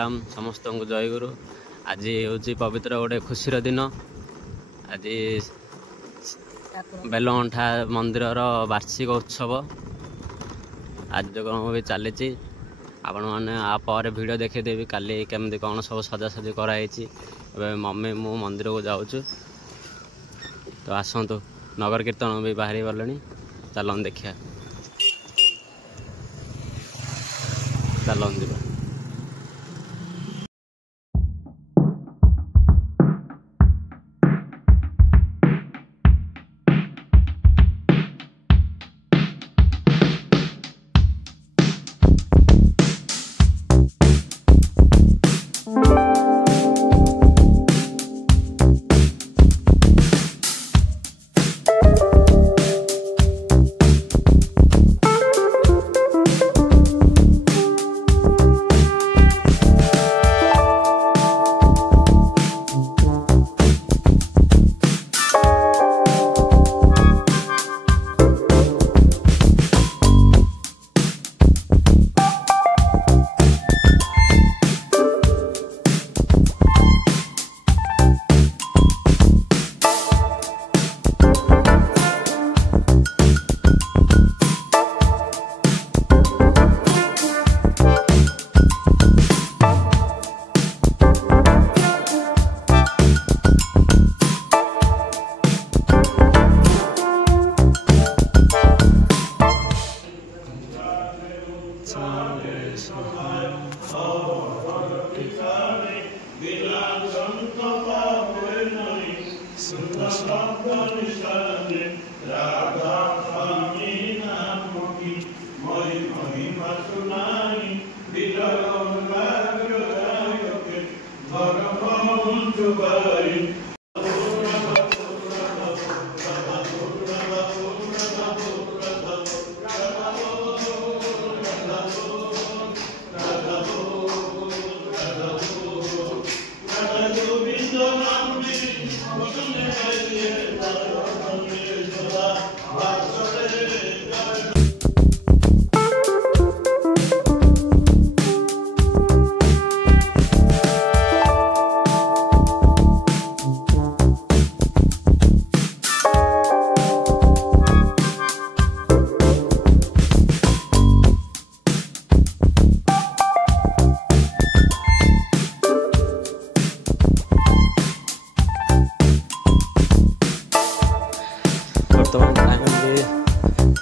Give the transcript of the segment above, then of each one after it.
राम समस्त को जय गुरु। आज हूँ पवित्र गोटे खुशीर दिन। आज बेलगंठा मंदिर वार्षिक उत्सव आज भी चली। आपण मैंने आप वीडियो देखीदेवी काली केमती कौन सब सजासजी कराई। मम्मी मु मंदिर को जाऊँ तो आसतु नगर कीर्तन भी बाहरी गले। चलन देखिया चलन जा।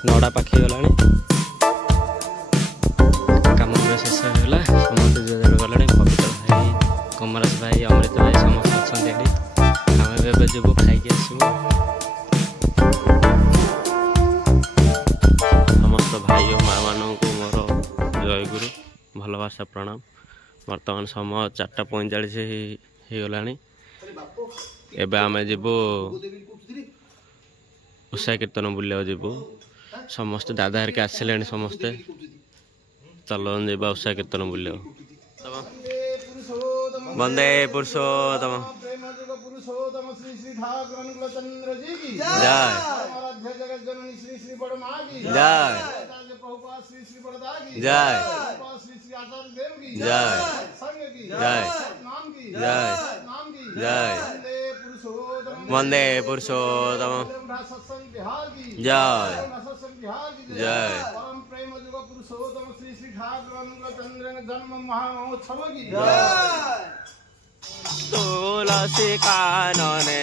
नौड़ा पाखी गला कम शेष होगा। समस्त जोर गले पवित्र भाई कमराज भाई अमृत भाई समस्त अच्छा आम जीव खाई आसबू। समस्त भाई और माँ मान को मोर जय गुरु भलवासा प्रणाम। बर्तमान समय 4:45 हो गला। एवं आम जीवु उषा कीर्तन बुलिया जीवु। समस्त दादा हरिके आसिले समस्ते चलन जा उषा कीर्तन बुलिया। वंदे पुरुषोत्तम जय जय जय जय जय वंदे पुरुषोत्तम जय जय तुलसी कानने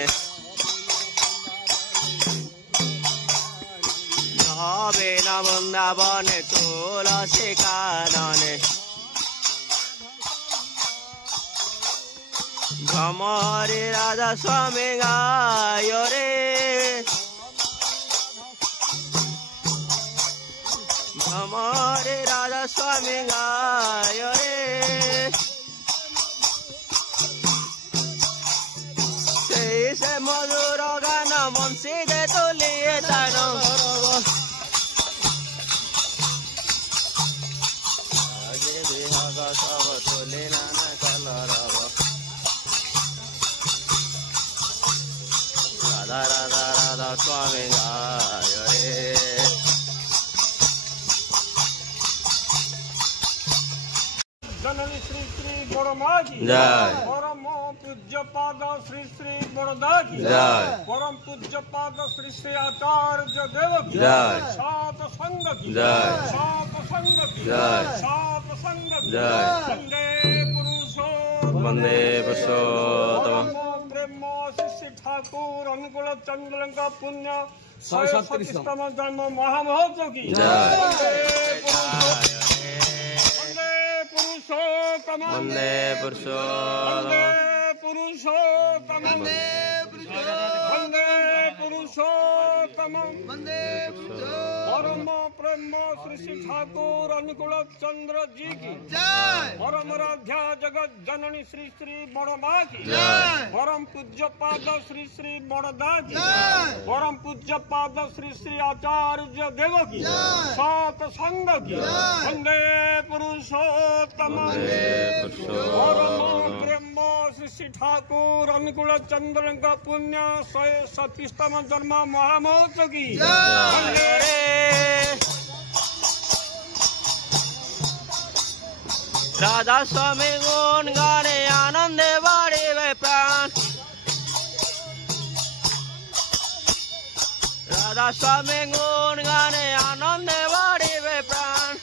नवे न वृंदावने तुलसी कानने भ्रमरे राजा स्वामी गाय रे भ्रमरे राजा स्वामी गाय रे से मधुर गान बंशी दे तुलिए तान सब तुले नाना कलर राधा राधा राधा स्वामी गाय रे बड़मा की जय। परम पूज्य पाद श्री श्री बड़दा की जय। परम पूज्य पाद श्री श्री आचार्य देव की जय। सात संग की जय। सात संग की जय। सात संग की जय। वंदे पुरुषोत्तम ब्रह्म श्री ठाकुर अनुकूल चंद्र का पुण्य 137तम जन्म महामहोत्सव की जय। वंदे पुरुषोत्तम वंदे पुरुषोत्तम पुरुषोत्तम वंदे पुरुषोत्तम परम ब्रह्म श्री श्री ठाकुर अनुकूल चंद्र जी की परम राध्या जगत जननी श्री श्री बड़मा की परम पूज्य पाद श्री श्री बड़दा की परम पूज्य पाद श्री श्री आचार्य देव की सात संग की वंदे पुरुषोत्तम परम ब्रह्म श्री श्री ठाकुर अनुकूल चंद्र का पुण्य 137तम जन्म महामहोत्सव की राधा स्वामी गुण गाने आनंदे बाड़े वे प्राण राधा स्वामी गुण गाने आनंदे बाड़े वे प्राण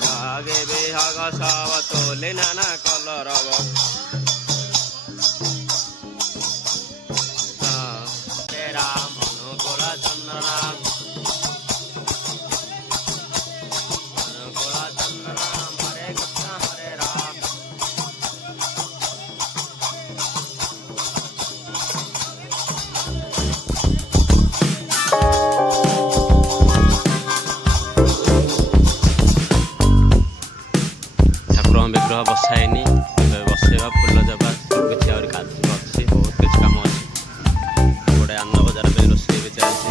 जागे बेहाग सावतोले नाना कलरव राम अनुकूल चंद्रनाम अनुकूल चंद्रनाम हरे कृष्ण हरे राम विग्रह बसाइनी बसेवा फुल जबा सब किसी और कार्य अच्छी बहुत किसी कम अच्छे गोटे आनंद बजार पे रोषे भी चलती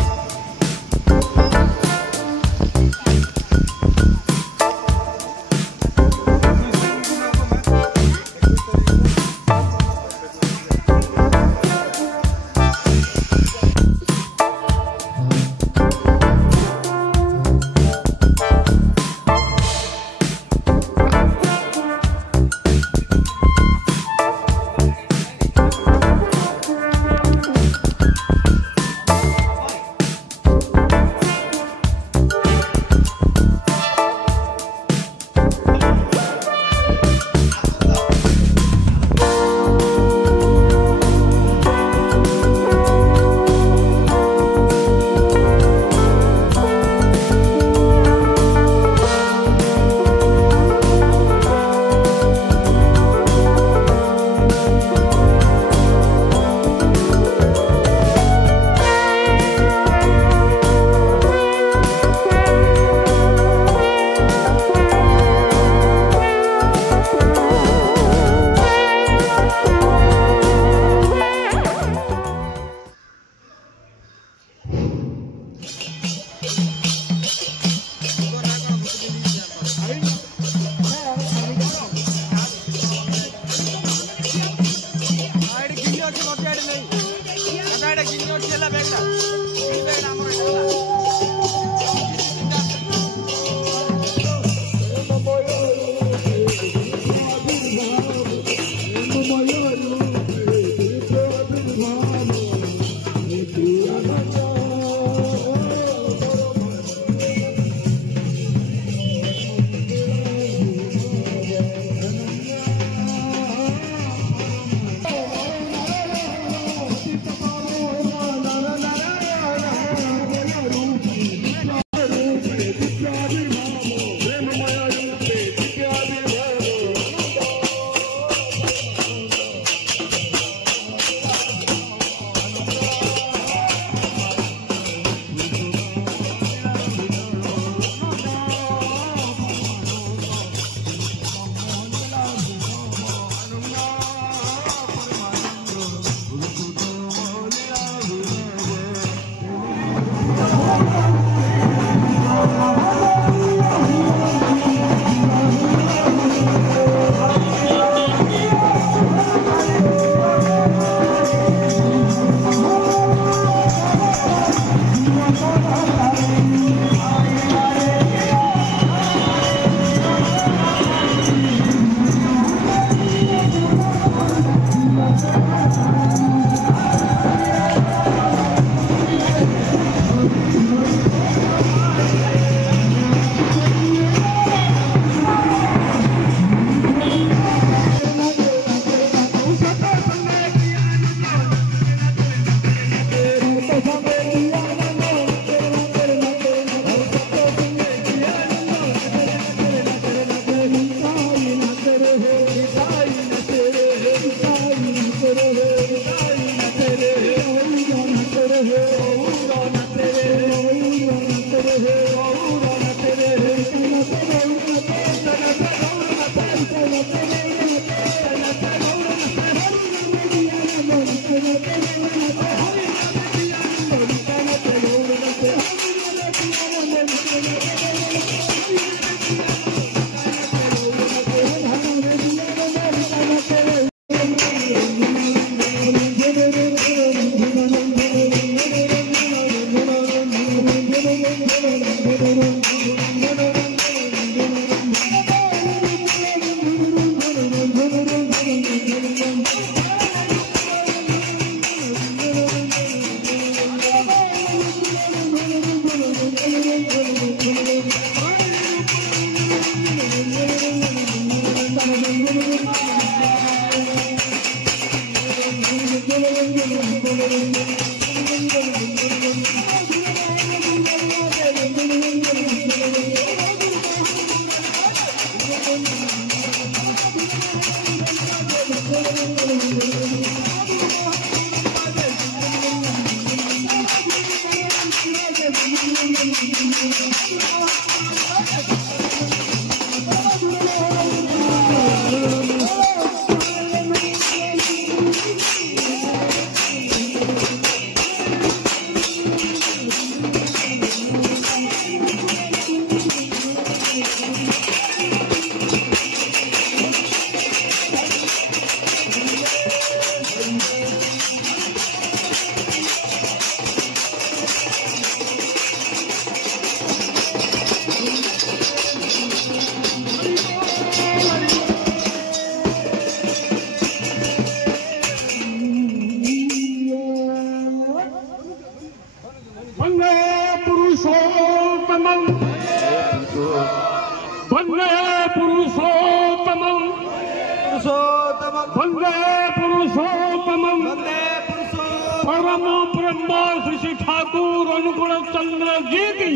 परम ब्रह्मा श्री ठाकुर अनुकूल चंद्र जी की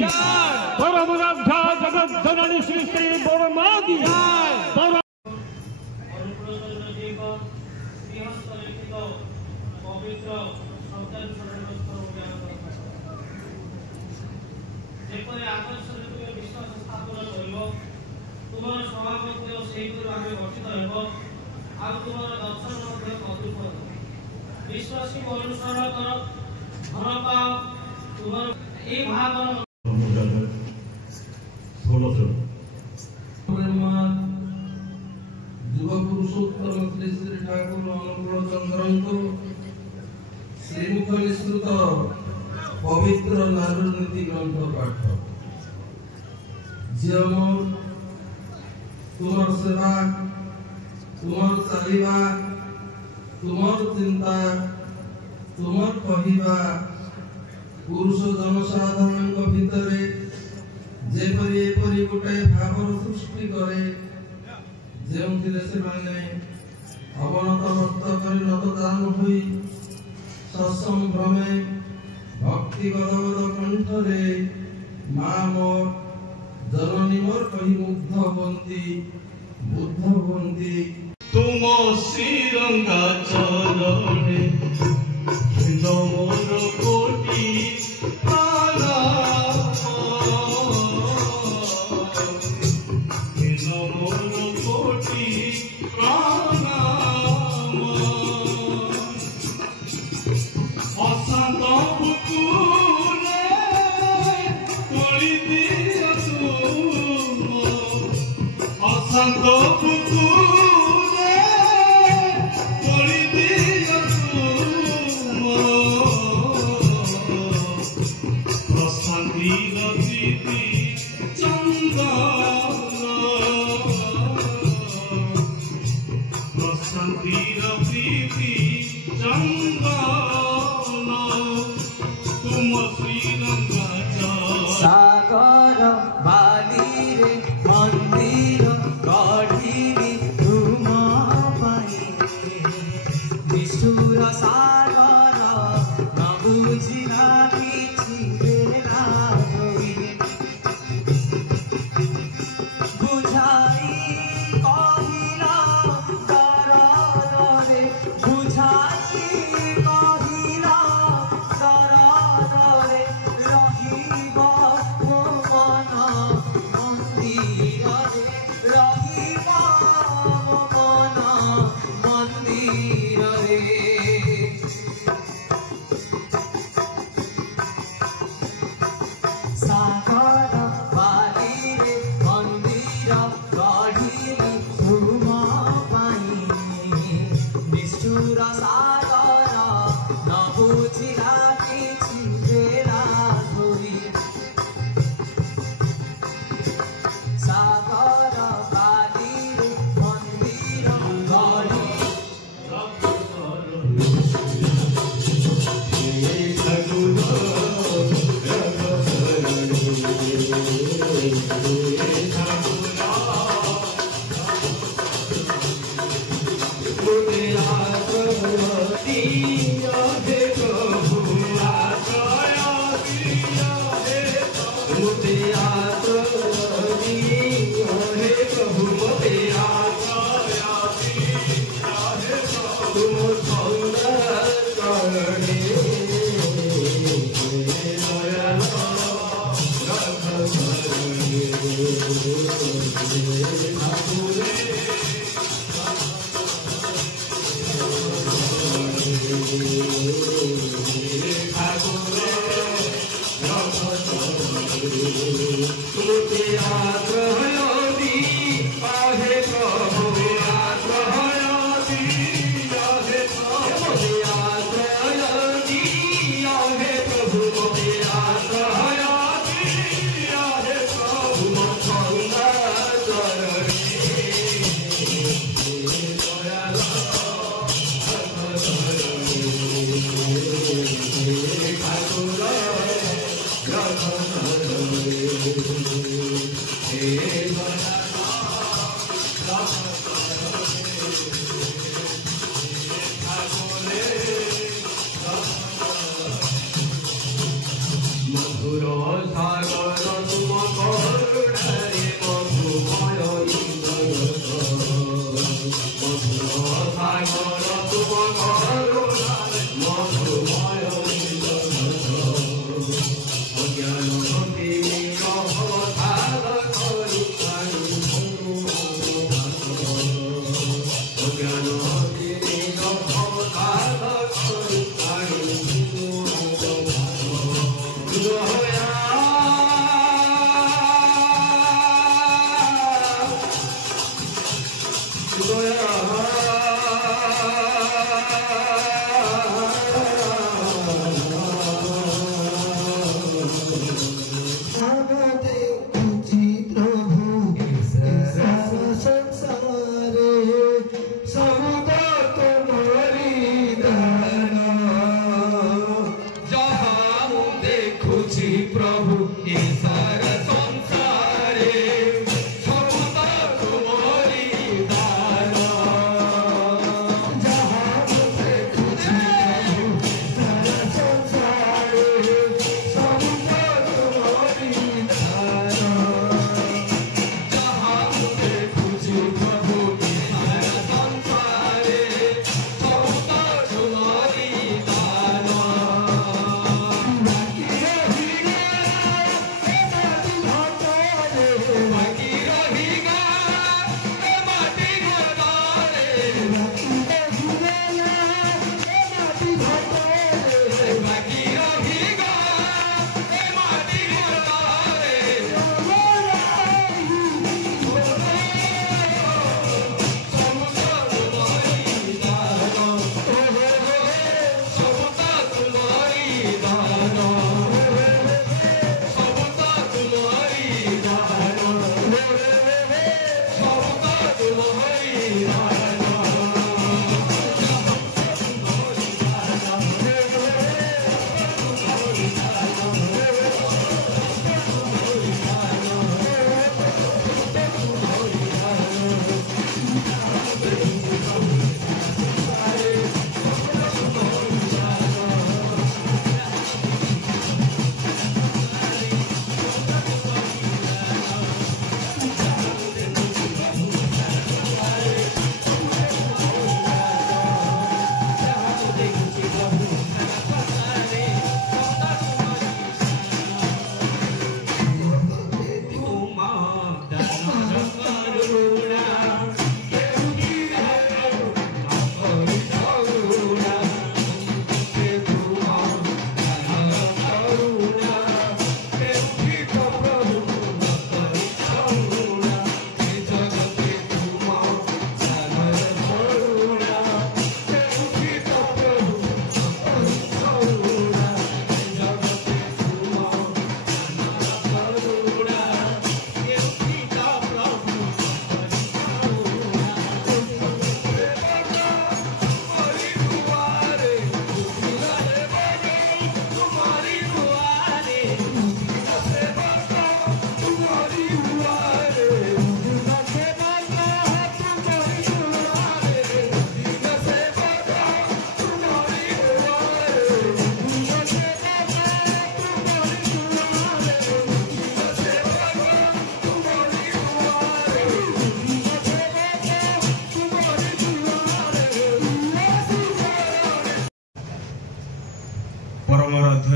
परम राधा जगत जननी श्री श्री बड़मा की विश्वासी अनुसरण कर घर पाओ तुम्हार ए महागण 16 युवा पुरुषोत्तम श्री श्री ठाकुर अनुकूल चंद्र श्रीमुख निश्रुत पवित्र नारद नीति ग्रंथ पाठ जेम तुम्हार सेवा तुम्हार चलवा तुमर चिंता तुमर कहिबा पुरुष जनसाधारण भितरे जेपरी एपरी गोटे भावर सृष्टि करे जेउथिले से माने अवनत भक्त करी नतदान होई सत्संभ्रमे भक्ति गदगद कंठरे मां मोर जननी मोर कहि मुग्ध होंती बुद्ध होंती तुम श्रीरंगा चरणे नमोर कोटि नमोर कोटि अशांत पुतुले तोड़ी दिया तुम अशांत पुतुले सागर बाली रे मंदिर गढ़ी तुम विशुर सागर न बुझिला किछि बुझाई कहिला दरदरे बुझाई कहिला दरदरे रहिब मन मंदिरे रहिब मन मंदिरे सागर बाली रे मंदिर गढ़ी तुम निष्ठुर सागर न बुझिला किछि बेला धोई सागर बाली रे मंदिर गढ़ी Hare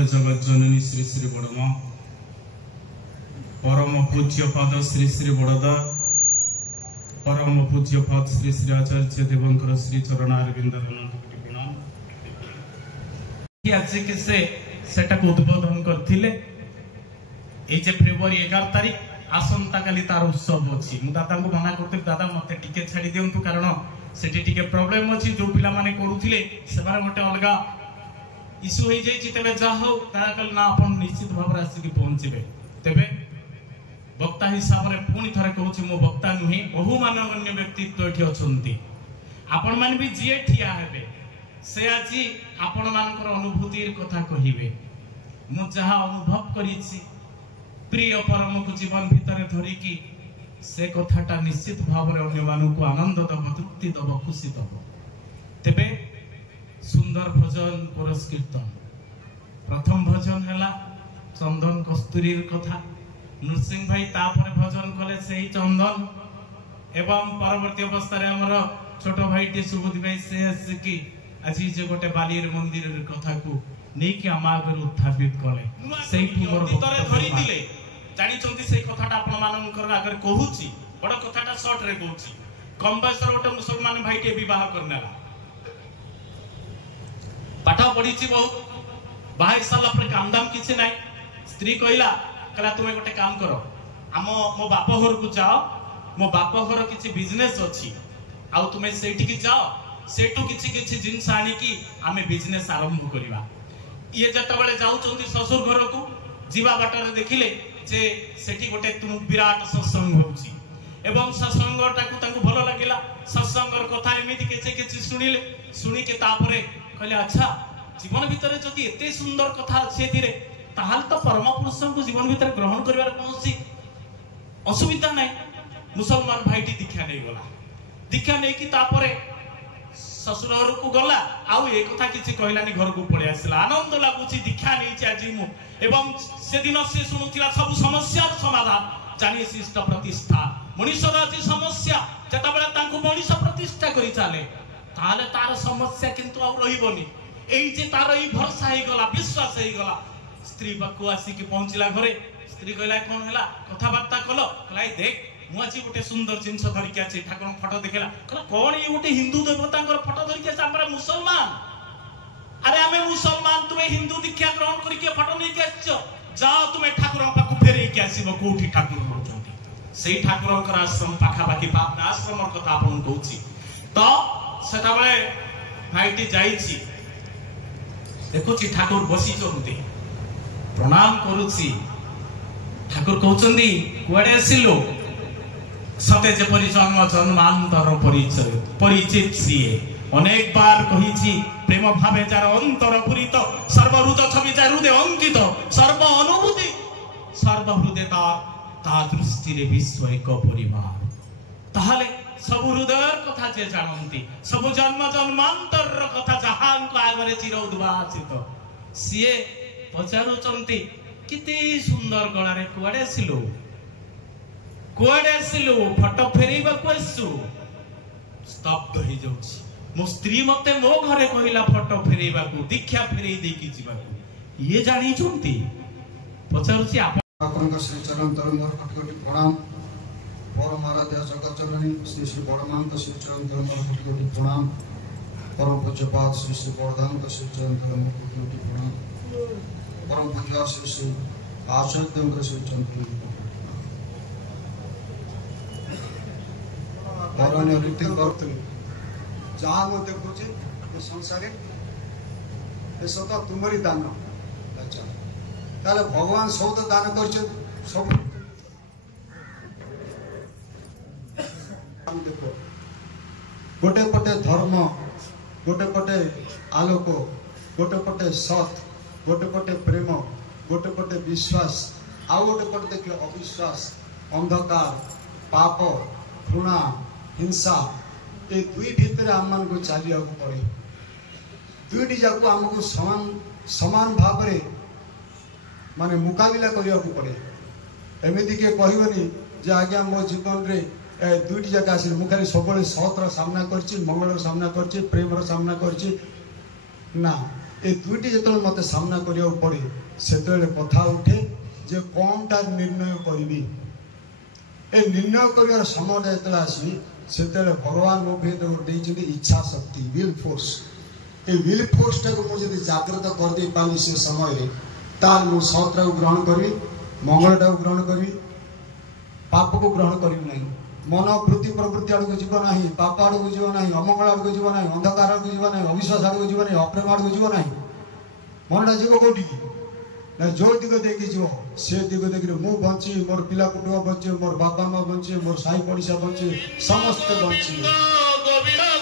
जगत जननी श्री श्री बड़मा परम पूज्य पद श्री श्री बड़दा परम पूज्य पद श्री श्री आचार्य देवंकर श्री चरणारविंद प्रणाम आज के सेटा को उद्बोधन करथिले ए जे फेब्रुआरी 11 तारिख आसंता काली तार उत्सव अछि मु दादा को मना करते दादा मते टिके छाडी दियंतु कारण सेठी टिके प्रॉब्लम अछि जो पिला माने करूथिले सेबार मते अलगा इशू हो जाइछि तबे जा हो ता कल ना अपन निश्चित भाव राशि की पहुंचबे तबे वक्ता हिसाब रे पुनी थरे कहूछि मो वक्ता नुही बहु मानगण्य व्यक्तित्व एठी अछंती आपण मान भी जिए ठिया हेबे से आजी आपण मानकर अनुभूतिर कथा कहिबे मु जहा अनुभव करिछि प्रिय परम को जीवन भीतर धरी की से कथाटा निश्चित भाव रे अन्य मानु को आनंद दब तृप्ति दब खुशी दब तबे सुंदर भजन पुरस्कृतन प्रथम भजन हैला चंदन कस्तूरीर कथा नृसिंह भाई तापर भजन कले सेही चंदन एवं परवर्ती अवस्था रे हमर छोट भाई टी सुबुद्धि भाई से कि आज जे गोटे बालीर मंदिर कथा को नै कि आमागर उत्थापित कले सेही मोर भीतर धरि दिले जानि चंती से कथाटा आपण मानकर आगर कहूची बड़ कथाटा शॉर्ट रे कहूची कम बयसर गोटे मुसलमान भाई टे विवाह करनेला पाठ पढ़ीची बहुत बाहा साला पर काम दाम किछि नै स्त्री कहला कला तुमे गोटे काम करो आम मो बाप घर को जाओ मो बाप घर किछि बिजनेस अछि आउ तुमे सेठी की जाओ सेठू किछि किछि जिंस आनी की आमे बिजनेस आरंभ करिवा ये जत बेले जाउ चंती ससुर घर को जीवा बाटर देखिले जे सेठी गोटे तुम विराट सत्संग होउची एवं सत्संगटा को ताकू भलो लागिला सत्संगर कथा एमिति किछि किछि सुनिले सुनी के तापरे कहले अच्छा जीवन भीतर जदि एते सुंदर कथा अछि एथिरे ताहाल तो परम पुरुष को जीवन भीतर ग्रहण करिवार कोनोसी असुविधा नै मुसलमान भाईटी दीक्षा नै गला दीक्षा नै कि तापरे ससुर घर को गला आउ ए कथा किछि कहलानी घर को पळे आसिला आनंद लागुची दीक्षा नै छि आज मु एवं से दिन से सुनुतिला सब समस्या समाधान जानि शिष्ट प्रतिष्ठा मनुष्यर अछि समस्या जता बेला तांको मनुष्य प्रतिष्ठा करि चाले ताले तार समस्या किंतु आ रहिबोनी एई जे तार ई भरोसा हे गला विश्वास हे गला स्त्री बाकू आसी के पहुंचला घरे स्त्री कहला कोन हला कथा बार्ता कलो कहला देख मु आज गोटे सुंदर जिंस धरि के अछि ठाकुर फोटो देखला कहला कोन ई गोटे हिंदू देवतांकर फोटो धरि के हमरा मुसलमान अरे हमें मुसलमान तुम्हें हिंदू दीक्षा ग्रहण करि के फोटो नै के आछो जाओ तुम्हें ठाकुर पाकू फेरे के आसीबो कोठी ठाकुर होचंती सेही ठाकुरंकर आश्रम पाखा बाकी पाप आश्रम कथा आपन कहूची तो सेटा बेले भाईटी जाईची देखुची ठाकुर बसी चंती प्रणाम करूची ठाकुर कहउचंदी कुआडे आसिलो सते जे परि जन्म जन्मांतर परिचय परिचित सिए अनेक बार कहिची प्रेम भावे जार अंतर पुरित सर्वहृद छवि जार हृदय अंकित सर्व अनुभूति सर्व हृदय ता दृष्टि रे विश्व एक परिवार ताहाले सब हृदयर कथा जे जानंती सब जन्म जन्मांतर कथा जहां को आगरे चिर उद्भासित सिए पचारुचंती किते सुंदर गला रे कुआडे आसिलो फोटो फेरेबा को आसु स्तब्ध हो जाउछि मो स्त्री मते मो घरे कहिला फोटो फेरेबा को दीक्षा फेरेई दे की जीवा को ये जानी चुंती पचारुछि आपन का श्री चरण तरंग कोटि कोटि प्रणाम परम आराध्य जगत जननी श्री श्री बड़मान का श्री चरण तरंग कोटि कोटि प्रणाम परम पूज्य पाद श्री श्री बड़दान का श्री चरण तरंग कोटि कोटि प्रणाम परम पूज्य श्री श्री आचार्य देव का श्री चरण तरंग परण्य रीति करते जहाँ मु देखुची संसार ये सब तुम्हारी दान अच्छा ताले भगवान सब तो दान कर सब देखो गोटे पटे धर्म गोटे पटे आलोक गोटे पटे सत गोटे पटे प्रेम गोटे पटे विश्वास आउ गोटे पटे देखिए अविश्वास अंधकार पाप घृणा हिंसा ये दुई भितर आम मान को चलिया पड़े दुईटी जाक आमको समान समान भाव माने मुकाबिला करिया पड़े एमती किए कहबनी जे आज्ञा मो जीवन रे दुईटी जाक आस मुखारी सब सतर सामना करछि मंगलर सामना करछि प्रेमर सामना करछि ना ए दुईटी जो मत सामना करिया पड़े से कथा उठे जे कौनटा निर्णय करी ए निर्णय कर समय जो आसी से भगवान मो भीतर इच्छा शक्ति will force a will force टाक मुझे जागृत कर दे पानी से समय ताल मु सतटा ग्रहण करी मंगलटा ग्रहण करी पाप को ग्रहण करी नहीं मन वृत्ति प्रवृत्ति आड़ को जीव ना पाप आड़ को जीव ना अमंगल आड़ को जीव ना अंधकार आड़ को जीव ना अविश्वास आड़ को जीव ना अप्रेम आड़ को जीव ना मनटा जीव कौटी ना जो दिग देखी जीव से दिग देखिए मु बंची मोर पिला कुटुंब बंचे मोर बापा माँ बंचे मोर साई पड़िशा बंचे समस्त बंची